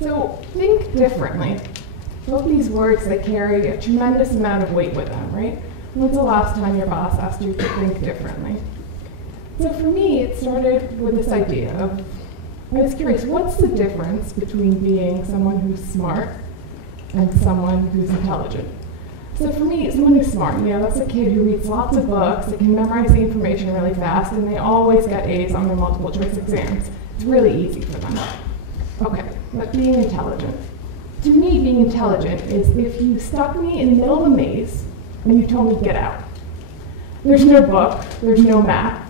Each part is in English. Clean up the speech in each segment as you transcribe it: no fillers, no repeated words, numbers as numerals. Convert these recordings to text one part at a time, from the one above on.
So think differently. Both these words, they carry a tremendous amount of weight with them, right? When's the last time your boss asked you to think differently? So for me, it started with this idea of, I was curious, what's the difference between being someone who's smart and someone who's intelligent? So for me, someone who's smart, that's a kid who reads lots of books, they can memorize the information really fast, and they always get A's on their multiple choice exams. It's really easy for them. Okay, but being intelligent. To me, being intelligent is if you stuck me in the middle of a maze and you told me to get out. There's no book, there's no map.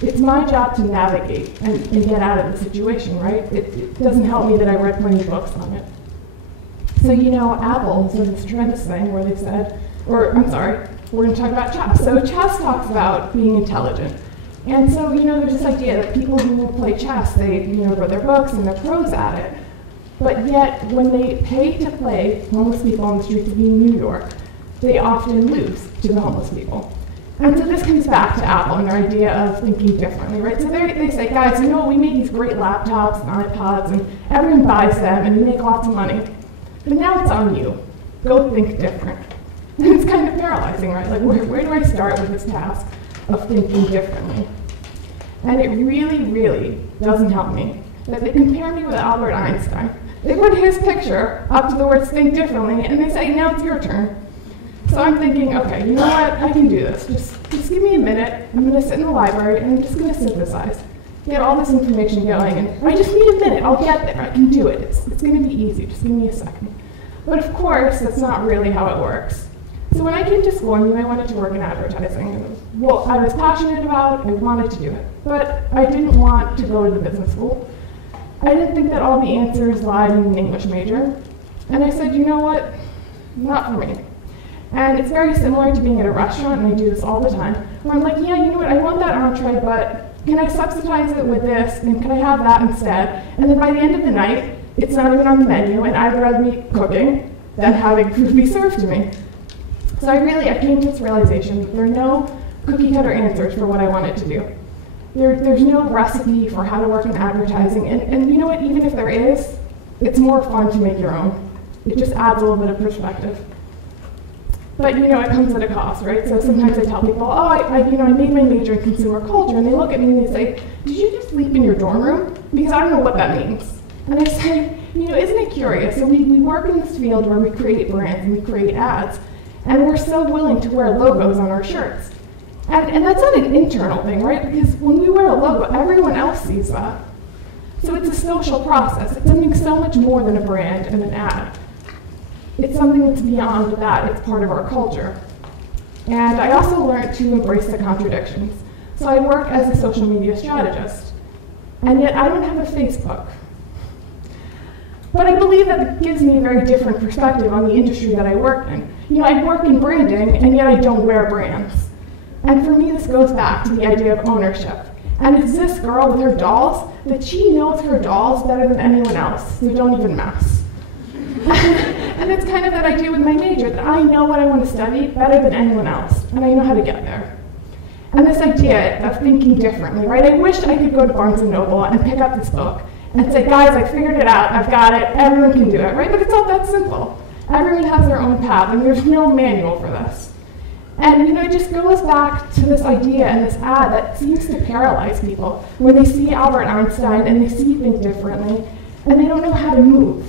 It's my job to navigate and get out of the situation, right? It doesn't help me that I read plenty of books on it. So, Apple has done this tremendous thing where they said, we're going to talk about chess. So chess talks about being intelligent. And so, there's this idea that people who play chess, they, read their books and they're pros at it. But yet, when they pay to play homeless people on the streets of New York, they often lose to the homeless people. And so this comes back to Apple and their idea of thinking differently, right? So they say, guys, we make these great laptops and iPods, and everyone buys them, and we make lots of money. But now it's on you. Go think different. And it's kind of paralyzing, right? Like, where do I start with this task of thinking differently? And it really, really doesn't help me that they compare me with Albert Einstein. They put his picture up to the words think differently, and they say, now it's your turn. So I'm thinking, okay, you know what, I can do this. Just give me a minute. I'm going to sit in the library, and I'm just going to synthesize, get all this information going, and I just need a minute. I'll get there. I can do it. It's going to be easy. Just give me a second. But of course, that's not really how it works. So when I came to school, I knew I wanted to work in advertising. And, I was passionate about it. I wanted to do it. But I didn't want to go to the business school. I didn't think that all the answers lied in an English major. And I said, you know what? Not for me. And it's very similar to being at a restaurant, and I do this all the time, where I'm like, yeah, you know what, I want that entree, but can I subsidize it with this, and can I have that instead? And then by the end of the night, it's not even on the menu, and I'd rather be cooking than having food be served to me. So I came to this realization that there are no cookie-cutter answers for what I wanted to do. There's no recipe for how to work in advertising, and you know what, even if there is, it's more fun to make your own. It just adds a little bit of perspective. But it comes at a cost, right? So sometimes I tell people, I made my major in consumer culture, and they look at me and they say, did you just sleep in your dorm room? Because I don't know what that means. And I say, isn't it curious? So we work in this field where we create brands and we create ads, and we're so willing to wear logos on our shirts. And that's not an internal thing, right? Because when we wear a logo, everyone else sees that. So it's a social process. It's something so much more than a brand and an ad. It's something that's beyond that. It's part of our culture. And I also learned to embrace the contradictions. So I work as a social media strategist, and yet I don't have a Facebook. But I believe that it gives me a very different perspective on the industry that I work in. I work in branding, and yet I don't wear brands. And for me, this goes back to the idea of ownership. And it's this girl with her dolls that she knows her dolls better than anyone else. They don't even mess. And it's kind of that idea with my major, that I know what I want to study better than anyone else, and I know how to get there. And this idea of thinking differently, right? I wish I could go to Barnes & Noble and pick up this book and say, guys, I figured it out, I've got it, everyone can do it, right? But it's not that simple. Everyone has their own path, and there's no manual for this. And it just goes back to this idea and this ad that seems to paralyze people when they see Albert Einstein and they see things differently, and they don't know how to move.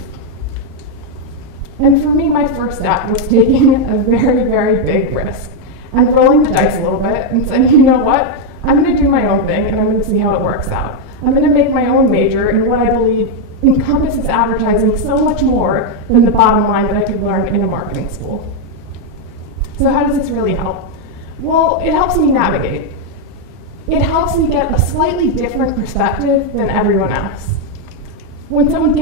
And for me, my first step was taking a very, very big risk and rolling the dice a little bit and saying, you know what, I'm going to do my own thing and I'm going to see how it works out. I'm going to make my own major in what I believe encompasses advertising so much more than the bottom line that I could learn in a marketing school. So how does this really help? Well, it helps me navigate. It helps me get a slightly different perspective than everyone else. When someone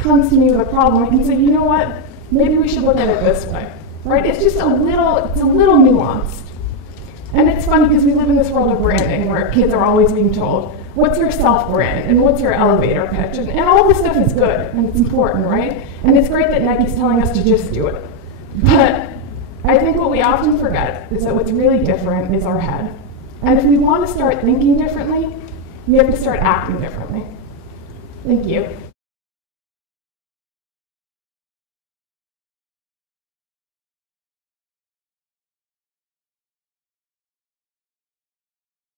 comes to me with a problem, I can say, you know what, maybe we should look at it this way, right? It's just a little nuanced. And it's funny because we live in this world of branding where kids are always being told, what's your self-brand and what's your elevator pitch? And all this stuff is good and it's important, right? And it's great that Nike's telling us to just do it. But I think what we often forget is that what's really different is our head. And if we want to start thinking differently, we have to start acting differently. Thank you.